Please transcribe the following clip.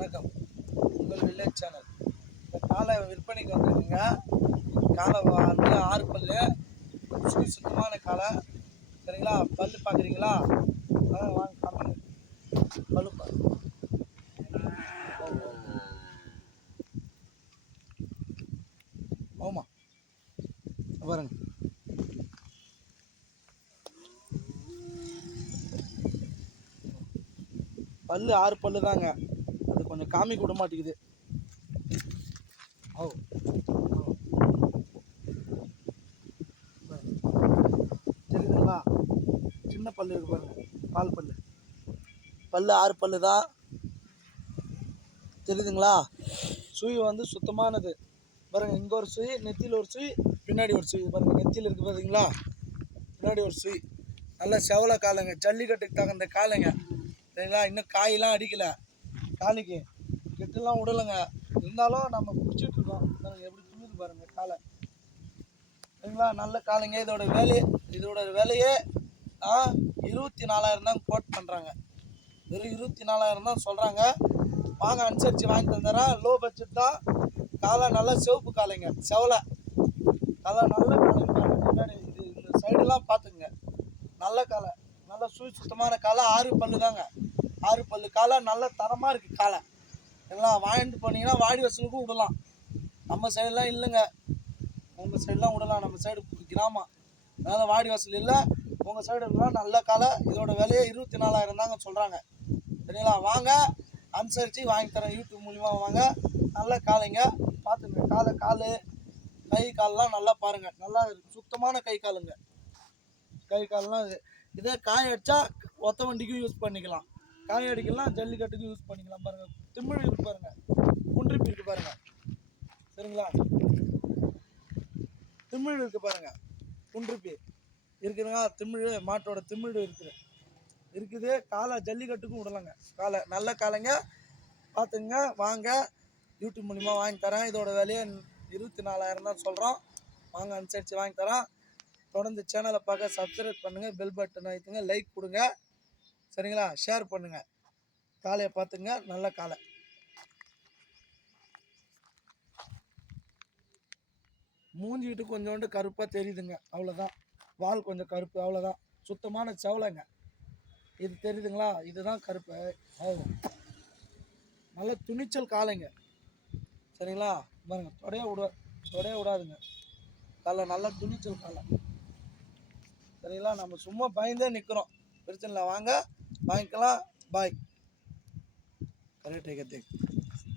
வணக்கம். உங்கள் village channel இந்த காலை விற்பனைக்கு வந்திருக்குங்க. காலை வந்து ஆறு பல்லு. சுழி சுத்தமான காலை. சரிங்களா? பல்லு பார்க்குறீங்களா வாங்க காமிங்க பல்லு ஆமாம் பாருங்க. பல்லு ஆறு பல்லு தாங்க கொஞ்சம் காமிக்க விட மாட்டேங்குது ஓ ஓ. தெரியுதுங்களா சின்ன பல்லு இருக்கு பாருங்க. பால் பல்லு. பல்லு ஆறு பல்லு தான் தெரியுதுங்களா? சுழி வந்து சுத்தமானது. பாருங்க இங்கே ஒரு சுழி நெத்தியில் ஒரு சுழி பின்னாடி ஒரு சுழி பாருங்க நெத்தியில் இருக்கு பார்த்தீங்களா பின்னாடி ஒரு சுழி நல்ல செவல காலைங்க. ஜல்லிக்கட்டுக்கு தகுந்த காலைங்க. சரிங்களா? இன்னும் காயெல்லாம் அடிக்கல. காலைக்கு கெட்டுலாம் விடலைங்க. இருந்தாலும் நம்ம பிடிச்சிட்டு இருக்கோம். எப்படி துணிது பாருங்க காலை. சரிங்களா? நல்ல காலைங்க. இதோட வேலையே இதோட விலையே ஆ இருபத்தி நாலாயிரம் தான் கோட் பண்ணுறாங்க வெறும் இருபத்தி நாலாயிரம் தான் சொல்கிறாங்க வாங்க அனுசரித்து வாங்கி தந்துடுறேன் லோ பட்ஜெட் தான். காலை நல்லா சிவப்பு காலைங்க. செவலை. காலை நல்ல காலை முன்னாடி இது இந்த சைடெல்லாம் பார்த்துங்க நல்ல காலை. நல்ல சுழி சுத்தமான காலை. ஆறு பல்லு தாங்க. ஆறு பல்லு காலை நல்ல தரமாக இருக்குது காலை. எல்லாம் வாங்கிட்டு போனீங்கன்னா வாடி வசூலுக்கும் விடலாம். நம்ம சைடெலாம் இல்லைங்க. உங்கள் சைடெலாம் விடலாம். நம்ம சைடு கிராமம். அதனால் வாடி வசூல் இல்லை. உங்கள் சைடு சைடுலாம் நல்ல காலை. இதோட விலையே இருபத்தி நாலாயிரம் தாங்க சொல்கிறாங்க சரிங்களா? வாங்க. அனுசரித்து வாங்கி தரேன். யூடியூப் மூலிமா வாங்க. நல்ல காலைங்க பார்த்துங்க. காலை கால் கை கால்லாம் நல்லா பாருங்கள் நல்லா சுத்தமான கை காலுங்க. கை கால்லாம் இது. இதே காய அடிச்சா ஒத்த வண்டிக்கும் யூஸ் பண்ணிக்கலாம். காய அடிக்கலாம் ஜல்லிக்கட்டுக்கும் யூஸ் பண்ணிக்கலாம் பாருங்க. திமிழ் இருக்கு பாருங்க. குன்றிப்பு இருக்கு பாருங்க. சரிங்களா? திமிழ் இருக்கு பாருங்க. குன்றிப்பி இருக்குதுங்க. திமிழ் மாட்டோட திமிழ் இருக்குது இருக்குது. காலை ஜல்லிக்கட்டுக்கும் விடலாங்க. காலை நல்ல காலைங்க. பார்த்துங்க வாங்க. யூடியூப் மூலிமா வாங்கி தரேன். இதோட விலையை இருபத்தி நாலாயிரம் தான் சொல்கிறோம் வாங்க அனுசரித்து வாங்கி தரேன். தொடர்ந்து சேனலை பார்க்க சப்ஸ்கிரைப் பண்ணுங்கள் பெல் பட்டன் அழுத்துங்க லைக் கொடுங்க. சரிங்களா? ஷேர் பண்ணுங்கள் காலையை பார்த்துங்க நல்ல காளை மூஞ்சிக்கிட்டு கொஞ்சோண்டு கருப்பாக தெரியுதுங்க. அவ்வளோதான் வால் கொஞ்சம் கருப்பு. அவ்வளோதான் சுத்தமான செவலைங்க. இது தெரியுதுங்களா? இதுதான் கருப்பு. ஆகும் நல்ல துணிச்சல் காளைங்க சரிங்களா? பாருங்க. தொடைய விட தொடைய விடாதுங்க. காலை நல்ல துணிச்சல் காலை. சரிங்களா? நம்ம சும்மா பயந்தே நிற்கிறோம் பிரச்சனை இல்லை. வாங்க. வாங்கிக்கலாம் பாய் கரெக்ட் டேக்